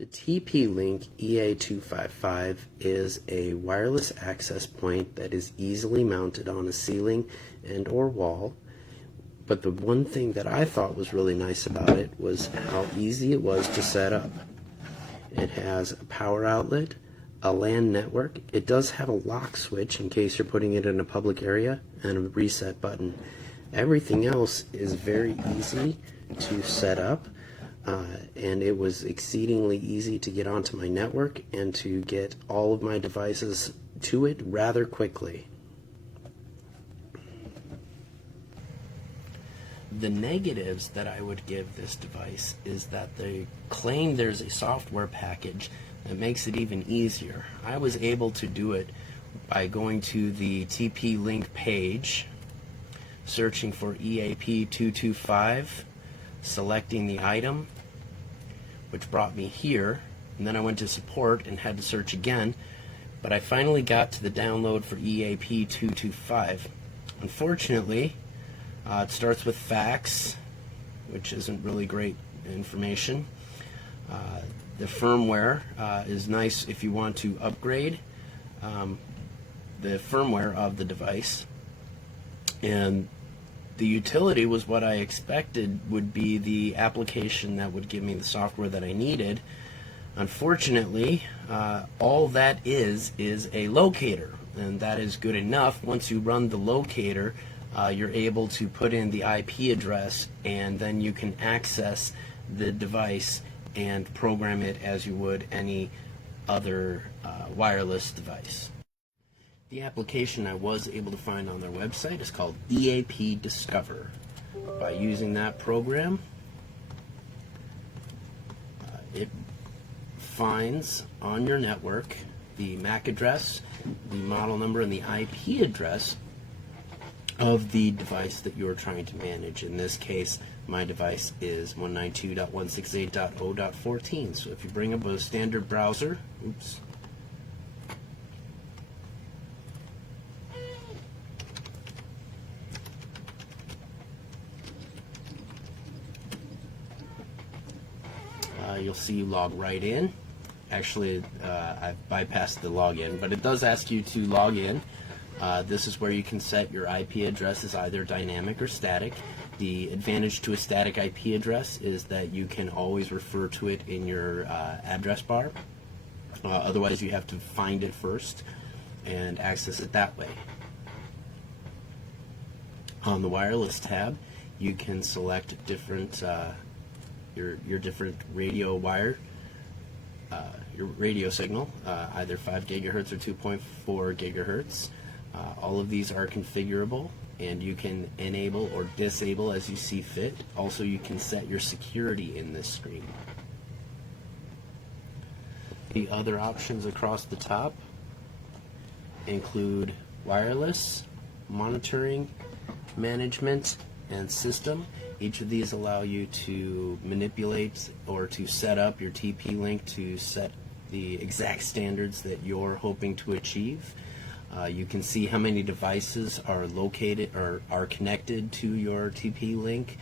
The TP-Link EA245 is a wireless access point that is easily mounted on a ceiling and or wall, but the one thing that I thought was really nice about it was how easy it was to set up. It has a power outlet, a LAN network. It does have a lock switch in case you're putting it in a public area, and a reset button. Everything else is very easy to set up. And it was exceedingly easy to get onto my network and to get all of my devices to it rather quickly. The negatives that I would give this device is that they claim there's a software package that makes it even easier. I was able to do it by going to the TP-Link page, searching for EAP245, selecting the item, which brought me here, and then I went to support and had to search again, but I finally got to the download for EAP225. Unfortunately, it starts with fax, which isn't really great information. The firmware is nice if you want to upgrade the firmware of the device, and the utility was what I expected would be the application that would give me the software that I needed. Unfortunately, all that is a locator, and that is good enough. Once you run the locator, you're able to put in the IP address, and then you can access the device and program it as you would any other wireless device. The application I was able to find on their website is called EAP Discover. By using that program, it finds on your network the MAC address, the model number, and the IP address of the device that you're trying to manage. In this case, my device is 192.168.0.14. So if you bring up a standard browser, you'll see you log right in. Actually, I've bypassed the login, but it does ask you to log in. This is where you can set your IP address as either dynamic or static. The advantage to a static IP address is that you can always refer to it in your address bar. Otherwise, you have to find it first and access it that way. On the wireless tab, you can select different your different radio wire, your radio signal, either 5 gigahertz or 2.4 gigahertz. All of these are configurable, and you can enable or disable as you see fit. Also, you can set your security in this screen. The other options across the top include wireless, monitoring, management, and system. Each of these allow you to manipulate or to set up your TP-Link to set the exact standards that you're hoping to achieve. You can see how many devices are located or are connected to your TP-Link.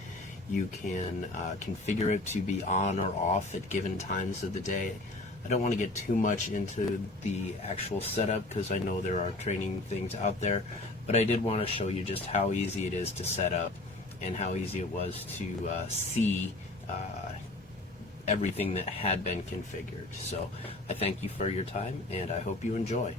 You can configure it to be on or off at given times of the day. I don't want to get too much into the actual setup because I know there are training things out there, but I did want to show you just how easy it is to set up and how easy it was to see everything that had been configured. So I thank you for your time, and I hope you enjoy.